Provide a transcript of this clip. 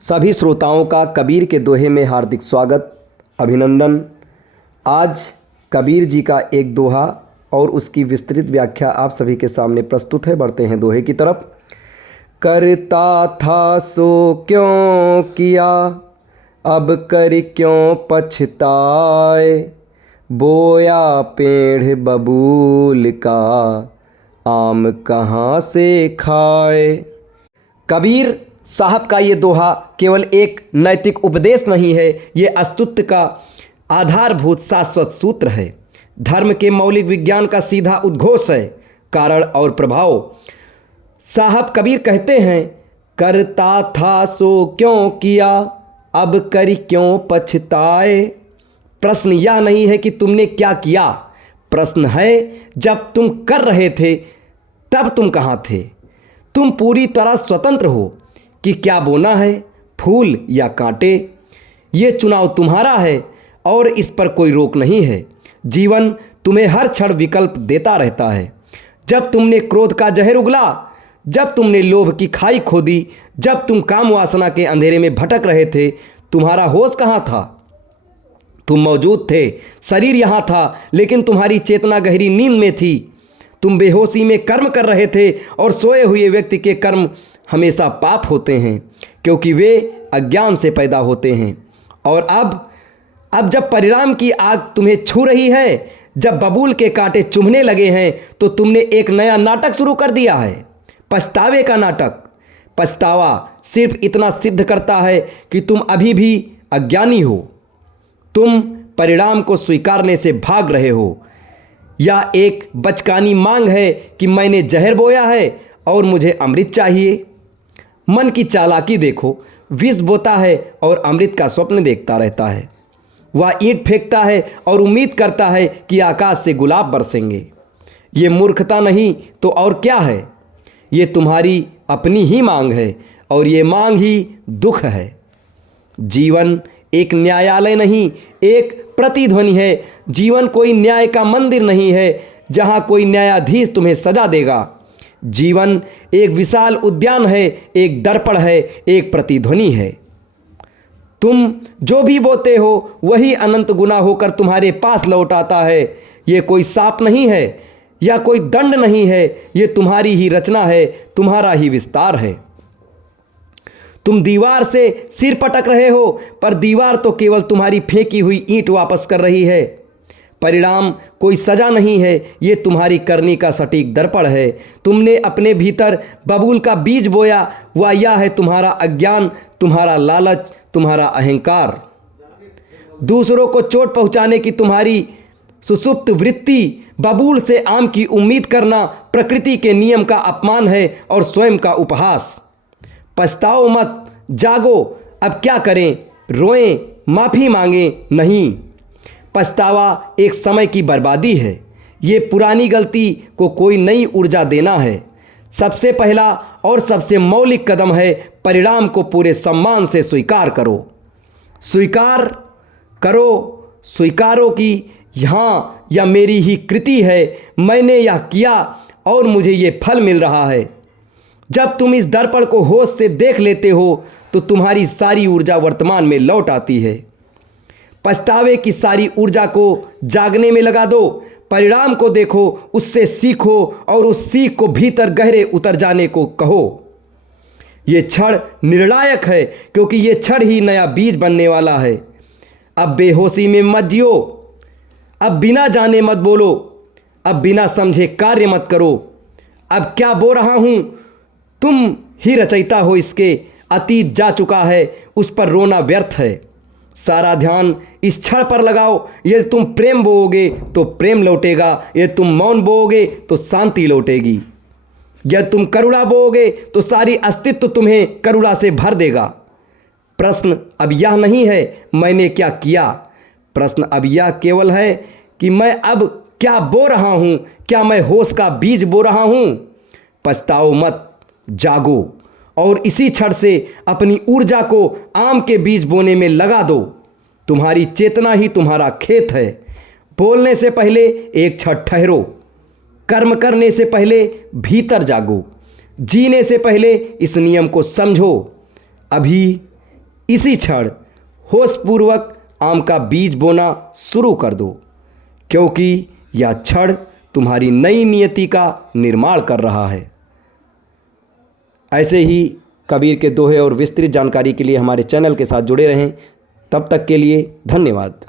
सभी श्रोताओं का कबीर के दोहे में हार्दिक स्वागत, अभिनंदन। आज कबीर जी का एक दोहा और उसकी विस्तृत व्याख्या आप सभी के सामने प्रस्तुत है। बढ़ते हैं दोहे की तरफ। करता था सो क्यों किया, अब कर क्यों पछताए, बोया पेड़ बबूल का, आम कहाँ से खाए। कबीर साहब का ये दोहा केवल एक नैतिक उपदेश नहीं है, ये अस्तित्व का आधारभूत शाश्वत सूत्र है। धर्म के मौलिक विज्ञान का सीधा उद्घोष है, कारण और प्रभाव। साहब कबीर कहते हैं, करता था सो क्यों किया, अब कर क्यों पछताए। प्रश्न यह नहीं है कि तुमने क्या किया, प्रश्न है जब तुम कर रहे थे तब तुम कहाँ थे। तुम पूरी तरह स्वतंत्र हो कि क्या बोना है, फूल या कांटे। ये चुनाव तुम्हारा है और इस पर कोई रोक नहीं है। जीवन तुम्हें हर क्षण विकल्प देता रहता है। जब तुमने क्रोध का जहर उगला, जब तुमने लोभ की खाई खोदी, जब तुम काम वासना के अंधेरे में भटक रहे थे, तुम्हारा होश कहाँ था। तुम मौजूद थे, शरीर यहाँ था, लेकिन तुम्हारी चेतना गहरी नींद में थी। तुम बेहोशी में कर्म कर रहे थे और सोए हुए व्यक्ति के कर्म हमेशा पाप होते हैं, क्योंकि वे अज्ञान से पैदा होते हैं। और अब जब परिणाम की आग तुम्हें छू रही है, जब बबूल के कांटे चुभने लगे हैं, तो तुमने एक नया नाटक शुरू कर दिया है, पछतावे का नाटक। पछतावा सिर्फ इतना सिद्ध करता है कि तुम अभी भी अज्ञानी हो। तुम परिणाम को स्वीकारने से भाग रहे हो। या एक बचकानी मांग है कि मैंने जहर बोया है और मुझे अमृत चाहिए। मन की चालाकी देखो, विष बोता है और अमृत का स्वप्न देखता रहता है। वह ईंट फेंकता है और उम्मीद करता है कि आकाश से गुलाब बरसेंगे। ये मूर्खता नहीं तो और क्या है। ये तुम्हारी अपनी ही मांग है और ये मांग ही दुख है। जीवन एक न्यायालय नहीं, एक प्रतिध्वनि है। जीवन कोई न्याय का मंदिर नहीं है जहाँ कोई न्यायाधीश तुम्हें सजा देगा। जीवन एक विशाल उद्यान है, एक दर्पण है, एक प्रतिध्वनि है। तुम जो भी बोते हो वही अनंत गुना होकर तुम्हारे पास लौट आता है। ये कोई शाप नहीं है या कोई दंड नहीं है, ये तुम्हारी ही रचना है, तुम्हारा ही विस्तार है। तुम दीवार से सिर पटक रहे हो, पर दीवार तो केवल तुम्हारी फेंकी हुई ईंट वापस कर रही है। परिणाम कोई सजा नहीं है, ये तुम्हारी करनी का सटीक दर्पण है। तुमने अपने भीतर बबूल का बीज बोया, वह यह है तुम्हारा अज्ञान, तुम्हारा लालच, तुम्हारा अहंकार। दूसरों को चोट पहुंचाने की तुम्हारी सुसुप्त वृत्ति, बबूल से आम की उम्मीद करना प्रकृति के नियम का अपमान है और स्वयं का उपहास। पछताओ मत, जागो। अब क्या करें, रोएं, माफ़ी मांगें? नहीं। पछतावा एक समय की बर्बादी है। ये पुरानी गलती को कोई नई ऊर्जा देना है। सबसे पहला और सबसे मौलिक कदम है परिणाम को पूरे सम्मान से स्वीकार करो। स्वीकार करो, स्वीकारो कि हाँ, यह मेरी ही कृति है, मैंने यह किया और मुझे ये फल मिल रहा है। जब तुम इस दर्पण को होश से देख लेते हो तो तुम्हारी सारी ऊर्जा वर्तमान में लौट आती है। पछतावे की सारी ऊर्जा को जागने में लगा दो। परिणाम को देखो, उससे सीखो और उस सीख को भीतर गहरे उतर जाने को कहो। ये क्षण निर्णायक है, क्योंकि ये क्षण ही नया बीज बनने वाला है। अब बेहोशी में मत जियो, अब बिना जाने मत बोलो, अब बिना समझे कार्य मत करो। अब क्या बो रहा हूँ, तुम ही रचयिता हो इसके। अतीत जा चुका है, उस पर रोना व्यर्थ है। सारा ध्यान इस क्षण पर लगाओ। यदि तुम प्रेम बोओगे तो प्रेम लौटेगा, यदि तुम मौन बोओगे तो शांति लौटेगी। यदि तुम करुणा बोओगे तो सारी अस्तित्व तुम्हें करुणा से भर देगा। प्रश्न अब यह नहीं है मैंने क्या किया, प्रश्न अब यह केवल है कि मैं अब क्या बो रहा हूँ। क्या मैं होश का बीज बो रहा हूँ? पछताओ मत, जागो और इसी क्षण से अपनी ऊर्जा को आम के बीज बोने में लगा दो। तुम्हारी चेतना ही तुम्हारा खेत है। बोलने से पहले एक क्षण ठहरो, कर्म करने से पहले भीतर जागो, जीने से पहले इस नियम को समझो। अभी इसी क्षण होशपूर्वक आम का बीज बोना शुरू कर दो, क्योंकि यह क्षण तुम्हारी नई नियति का निर्माण कर रहा है। ऐसे ही कबीर के दोहे और विस्तृत जानकारी के लिए हमारे चैनल के साथ जुड़े रहें। तब तक के लिए धन्यवाद।